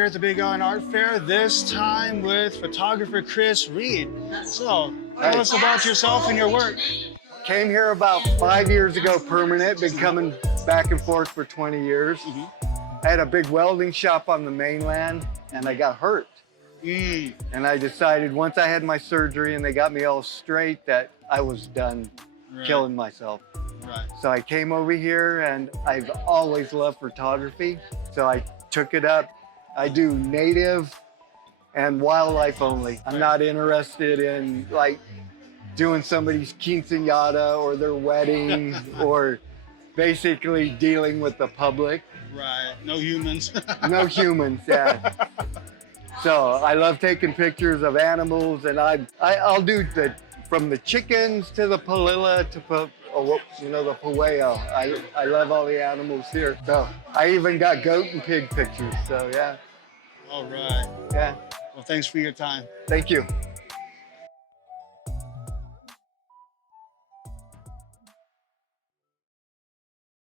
here at the Big Island Art Fair, this time with photographer Chris Reed. So, tell us about yourself and your work. Came here about 5 years ago permanent, been coming back and forth for 20 years. I had a big welding shop on the mainland and I got hurt. And I decided once I had my surgery and they got me all straight that I was done killing myself. So I came over here and I've always loved photography. So I took it up. I do native and wildlife only. I'm not interested in like doing somebody's quinceañera or their wedding or basically dealing with the public. Right, no humans. No humans, yeah. So I love taking pictures of animals, and I'll do from the chickens to the palilla to the pu'eo. I love all the animals here. So I even got goat and pig pictures. So yeah. All right. Yeah. Well, thanks for your time. Thank you.